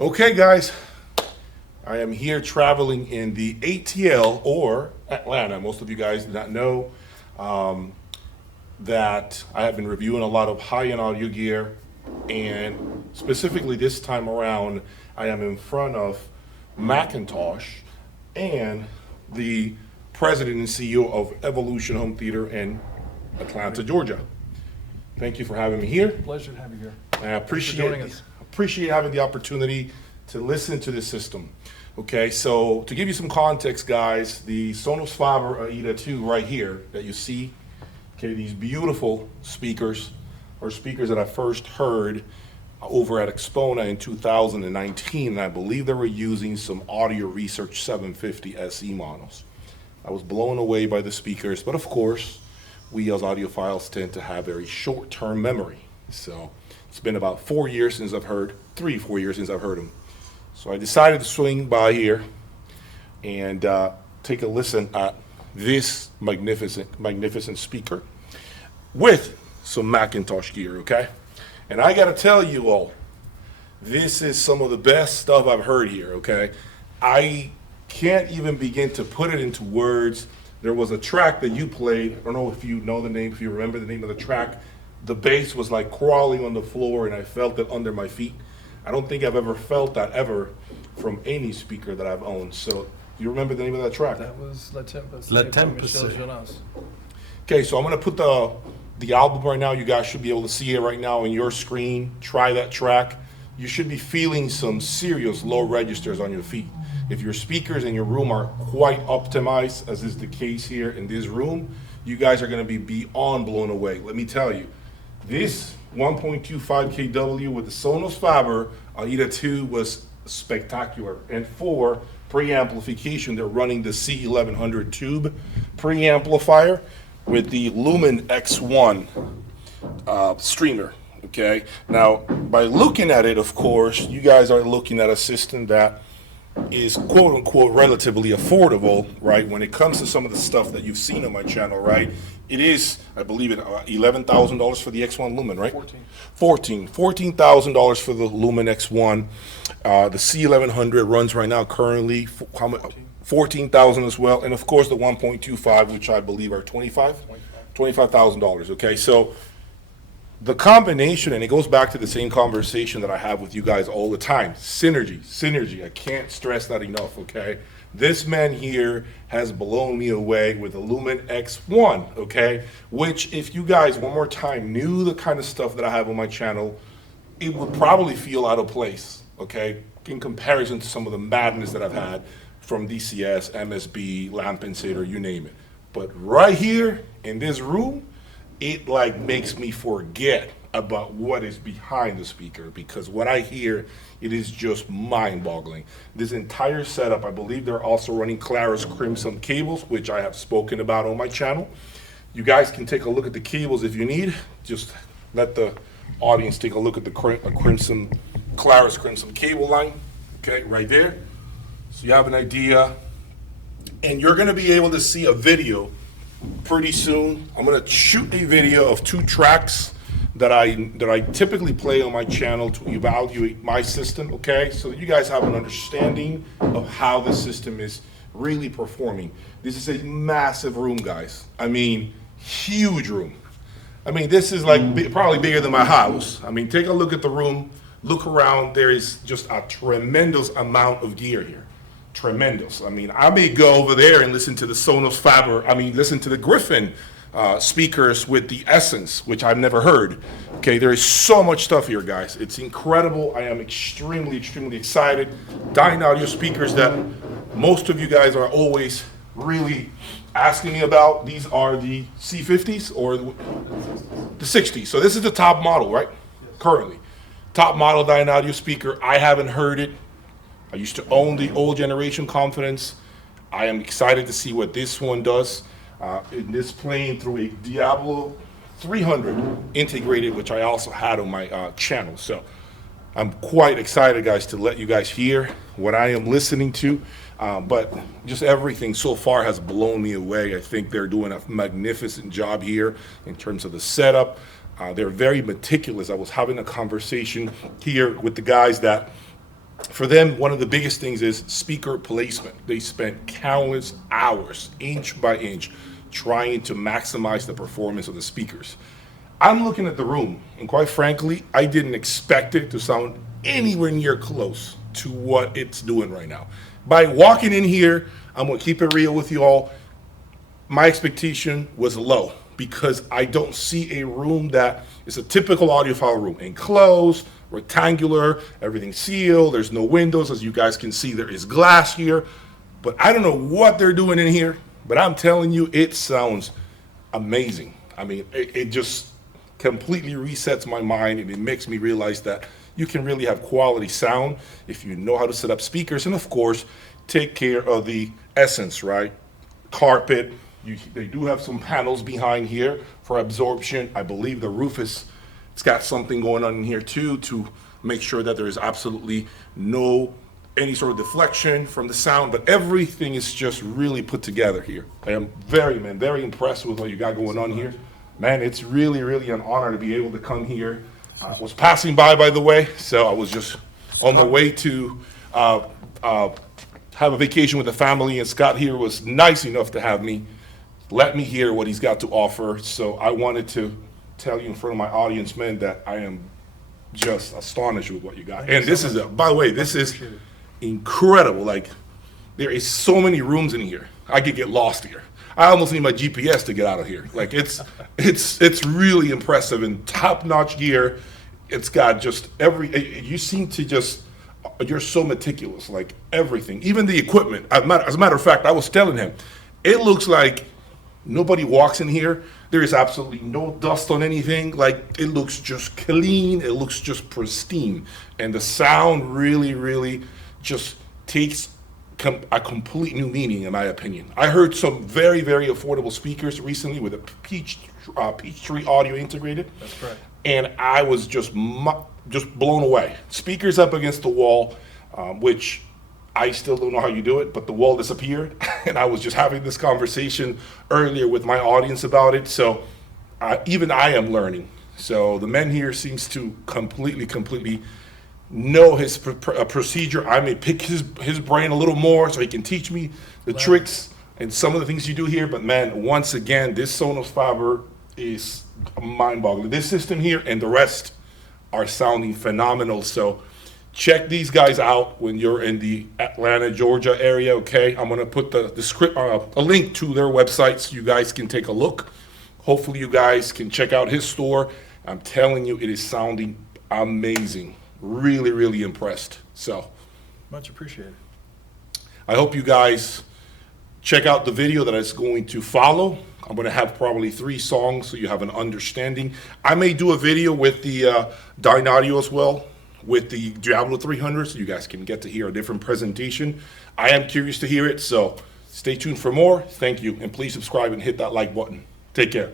Okay, guys, I am here traveling in the ATL or Atlanta. Most of you guys do not know that I have been reviewing a lot of high-end audio gear, and specifically this time around, I am in front of Macintosh and the president and CEO of Evolution Home Theater in Atlanta, Georgia. Thank you for having me here. Pleasure to have you here. I appreciate having the opportunity to listen to this system. Okay, so to give you some context, guys, the Sonos Faber AIDA 2 right here that you see, okay, these beautiful speakers are speakers that I first heard over at Expona in 2019, and I believe they were using some Audio Research 750 SE models. I was blown away by the speakers, but of course, we as audiophiles tend to have very short-term memory. So it's been about 4 years since I've heard, 3-4 years since I've heard them. So I decided to swing by here and take a listen at this magnificent speaker with some Macintosh gear, okay? And I gotta tell you all, this is some of the best stuff I've heard here, okay? I can't even begin to put it into words. There was a track that you played, I don't know if you know the name, if you remember the name of the track. The bass was like crawling on the floor and I felt it under my feet. I don't think I've ever felt that ever from any speaker that I've owned. So, do you remember the name of that track? That was La Tempest. La Michel Tempest. Jonas. Okay, so I'm gonna put the album right now. You guys should be able to see it right now on your screen. Try that track. You should be feeling some serious low registers on your feet. If your speakers in your room are quite optimized, as is the case here in this room, you guys are gonna be beyond blown away. Let me tell you, this 1.25 kW with the Sonos Faber AIDA 2 was spectacular. And for preamplification, they're running the C1100 tube preamplifier with the Lumen X1 streamer. Okay, now by looking at it, of course, you guys are looking at a system that is quote unquote relatively affordable, right? When it comes to some of the stuff that you've seen on my channel, right? It is, I believe it, $11,000 for the X1 Lumen, right? $14,000 for the Lumen X1. The C1100 runs right now currently $14,000 as well, and of course the 1.25, which I believe are $25,000. Okay, so the combination, and it goes back to the same conversation that I have with you guys all the time, synergy. I can't stress that enough, okay? This man here has blown me away with the Lumen X1, okay? Which, if you guys, one more time, knew the kind of stuff that I have on my channel, it would probably feel out of place, okay? In comparison to some of the madness that I've had from DCS, MSB, Lamp Insider, you name it. But right here, in this room, it like makes me forget about what is behind the speaker, because what I hear, it is just mind-boggling. This entire setup, I believe they're also running Claris Crimson cables, which I have spoken about on my channel. You guys can take a look at the cables if you need. Just let the audience take a look at the Claris Crimson cable line, okay, right there. So you have an idea, and you're gonna be able to see a video pretty soon. I'm gonna shoot a video of 2 tracks that I typically play on my channel to evaluate my system, okay? So that you guys have an understanding of how the system is really performing. This is a massive room, guys. I mean, huge room. I mean, this is like probably bigger than my house. I mean, take a look at the room, look around. There is just a tremendous amount of gear here. Tremendous. I mean, I may go over there and listen to the Sonos Faber, listen to the Griffin speakers with the Essence, which I've never heard. Okay, there is so much stuff here, guys. It's incredible. I am extremely excited. Dying Audio speakers that most of you guys are always really asking me about. These are the C50s or the 60s. So this is the top model, right? Currently. Top model Dying Audio speaker. I haven't heard it. I used to own the old generation Confidence. I am excited to see what this one does. In this playing through a Diablo 300 integrated, which I also had on my channel. So I'm quite excited, guys, to let you guys hear what I am listening to. But just everything so far has blown me away. I think they're doing a magnificent job here in terms of the setup. They're very meticulous. I was having a conversation here with the guys that For them, one of the biggest things is speaker placement. They spent countless hours, inch by inch, trying to maximize the performance of the speakers. I'm looking at the room, and quite frankly, I didn't expect it to sound anywhere near close to what it's doing right now. By walking in here, I'm gonna keep it real with you all. My expectation was low because I don't see a room that is a typical audiophile room. Enclosed, rectangular, everything sealed, there's no windows. As you guys can see, there is glass here. But I don't know what they're doing in here, but I'm telling you, it sounds amazing. I mean, it just completely resets my mind, and it makes me realize that you can really have quality sound if you know how to set up speakers, and of course, take care of the essence, right? Carpet. They do have some panels behind here for absorption. I believe the roof it's got something going on in here too to make sure that there is absolutely no any sort of deflection from the sound, but everything is just really put together here. I am very impressed with what you got going on here. Man, it's really an honor to be able to come here. I was passing by the way, so I was just on the way to have a vacation with the family, and Scott here was nice enough to let me hear what he's got to offer. So I wanted to tell you in front of my audience, man, that I am just astonished with what you got. And this is, by the way, this is incredible. Like, there is so many rooms in here. I could get lost here. I almost need my GPS to get out of here. Like, it's really impressive and top-notch gear. It's got just you seem to just, you're so meticulous, like everything, even the equipment. As a matter of fact, I was telling him, it looks like nobody walks in here. There is absolutely no dust on anything. Like, it looks just clean. It looks just pristine. And the sound really just takes a complete new meaning, in my opinion. I heard some very affordable speakers recently with a Peachtree audio integrated. That's correct. And I was just blown away. Speakers up against the wall, which I still don't know how you do it, but the wall disappeared. And I was just having this conversation earlier with my audience about it. So even I am learning. So the man here seems to completely know his procedure. I may pick his brain a little more so he can teach me the tricks and some of the things you do here. But man, once again, this Sonos Faber is mind-boggling. This system here and the rest are sounding phenomenal. So check these guys out when you're in the Atlanta, Georgia area, okay? I'm gonna put a link to their website so you guys can take a look. Hopefully you guys can check out his store. I'm telling you, it is sounding amazing. Really impressed. So Much appreciated. I hope you guys check out the video that is going to follow. I'm going to have probably 3 songs so you have an understanding. I may do a video with the Dyne Audio as well, with the Diablo 300, so you guys can get to hear a different presentation. I am curious to hear it, so stay tuned for more. Thank you, and please subscribe and hit that like button. Take care.